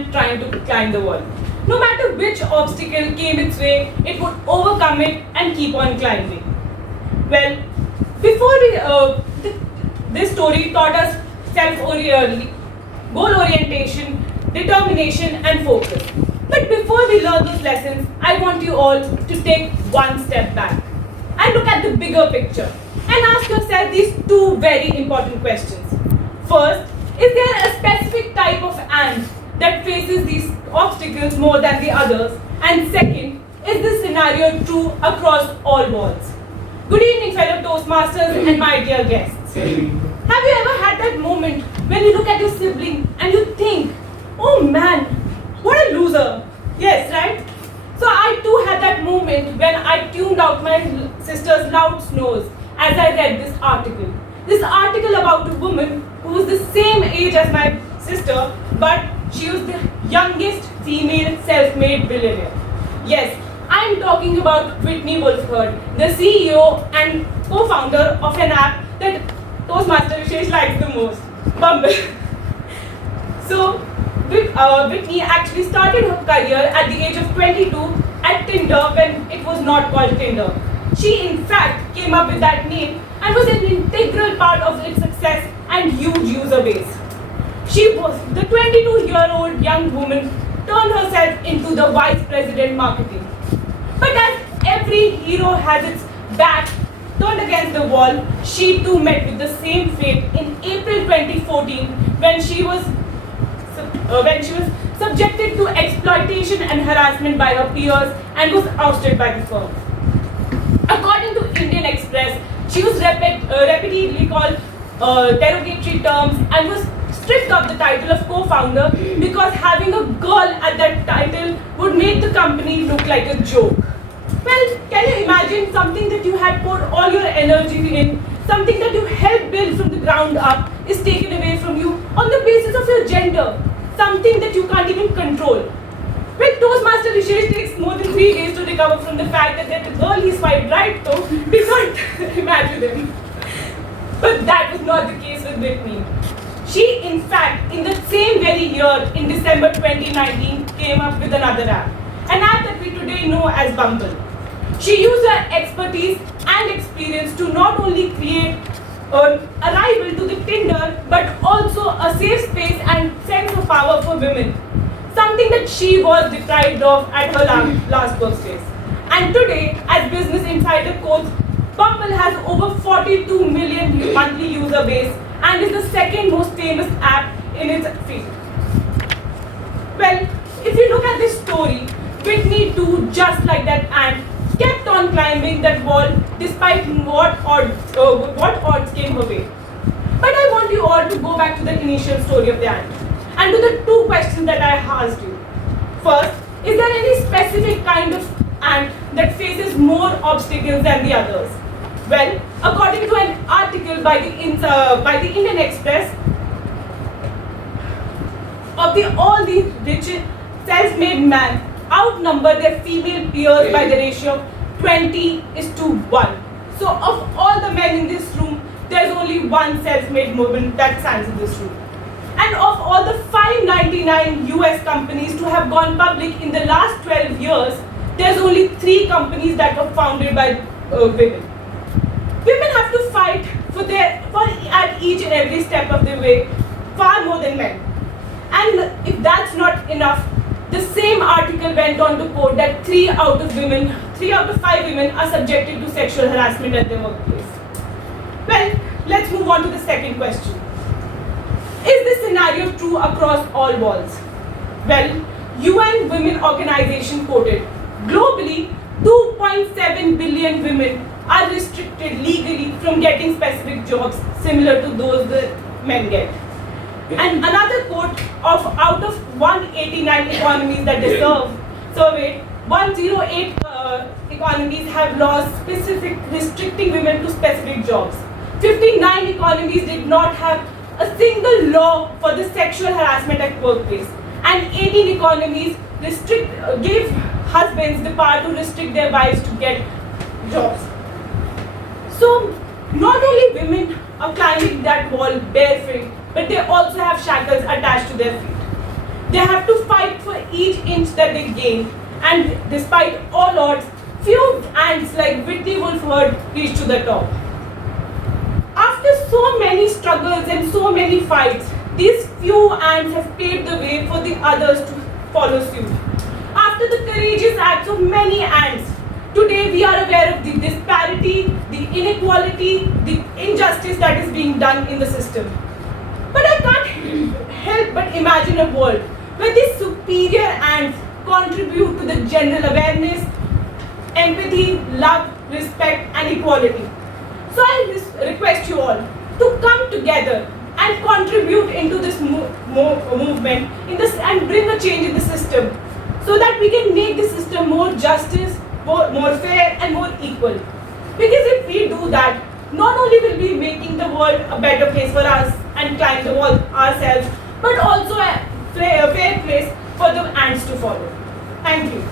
and trying to climb the wall. No matter which obstacle came its way, it would overcome it and keep on climbing. Well, before this story taught us goal orientation, determination and focus. But before we learn those lessons, I want you all to take one step back and look at the bigger picture and ask yourself these two very important questions. First, is there a specific type of ant that faces these obstacles more than the others? And second, is this scenario true across all walls? Good evening, fellow Toastmasters and my dear guests. Have you ever had that moment when you look at your sibling and you think, oh man, what a loser? Yes, right? So I too had that moment when I tuned out my sister's loud snores as I read this article. This article about a woman who was the same age as my sister, but she was the youngest female self-made billionaire. Yes, I am talking about Whitney Wolford, the CEO and co-founder of an app that Toastmaster Vishesh likes the most, Bumble. So, Whitney actually started her career at the age of 22 at Tinder when it was not called Tinder. She in fact came up with that name and was an integral part of its success and huge user base. She was the 22-year-old young woman turned herself into the vice president marketing. But as every hero has its back turned against the wall, she too met with the same fate in April 2014 when she was subjected to exploitation and harassment by her peers and was ousted by the firm. According to Indian Express, she was repeatedly called derogatory terms and was stripped of the title of co-founder because having a girl at that title would make the company look like a joke. Well, can you imagine something that you had poured all your energy in, something that you helped build from the ground up is taken away from you on the basis of your gender, something that you can't even control. Well, Toastmaster Vishesh takes more than 3 days to recover from the fact that the girl he swiped right to, we can't imagine him. But that was not the case with Whitney. She, in fact, in the same very year, in December 2019, came up with another app, an app that we today know as Bumble. She used her expertise and experience to not only create a rival to the Tinder, but also a safe space and sense of power for women, something that she was deprived of at her last birthdays. And today, as Business Insider quotes, Bumble has over 42 million monthly user base and is the second most famous app in its field. Well, if you look at this story, Whitney too, just like that ant, kept on climbing that wall despite what odds came her way. But I want you all to go back to the initial story of the ant and to the two questions that I asked you. First, is there any specific kind of ant that faces more obstacles than the others? Well, according to an article by the Indian Express, all the rich self-made men outnumber their female peers by the ratio of 20:1. So of all the men in this room, there's only one self-made woman that stands in this room. And of all the 599 US companies to have gone public in the last 12 years, there's only 3 companies that were founded by women. Women have to fight at each and every step of the way far more than men. And if that's not enough, the same article went on to quote that 3 out of 5 women are subjected to sexual harassment at their workplace. Well, let's move on to the second question. Is this scenario true across all walls? Well, UN Women Organization quoted, globally, 2.7 billion women are restricted legally from getting specific jobs similar to those that men get. And another quote of out of 189 economies that they surveyed, 108 economies have laws specific restricting women to specific jobs. 59 economies did not have a single law for the sexual harassment at workplace. And 18 economies gave husbands the power to restrict their wives to get jobs. So, not only women are climbing that wall barefoot, but they also have shackles attached to their feet. They have to fight change that they gain, and despite all odds, few ants like Whitney Wolf Herd reached to the top. After so many struggles and so many fights, these few ants have paved the way for the others to follow suit. After the courageous acts of many ants, today we are aware of the disparity, the inequality, the injustice that is being done in the system. But I can't help but imagine a world where these superior ants contribute to the general awareness, empathy, love, respect and equality. So I request you all to come together and contribute into this movement and bring a change in the system, so that we can make the system more justice, more fair and more equal. Because if we do that, not only will we be making the world a better place for us and climb the wall ourselves, but also a fair place for the ants to follow. Thank you.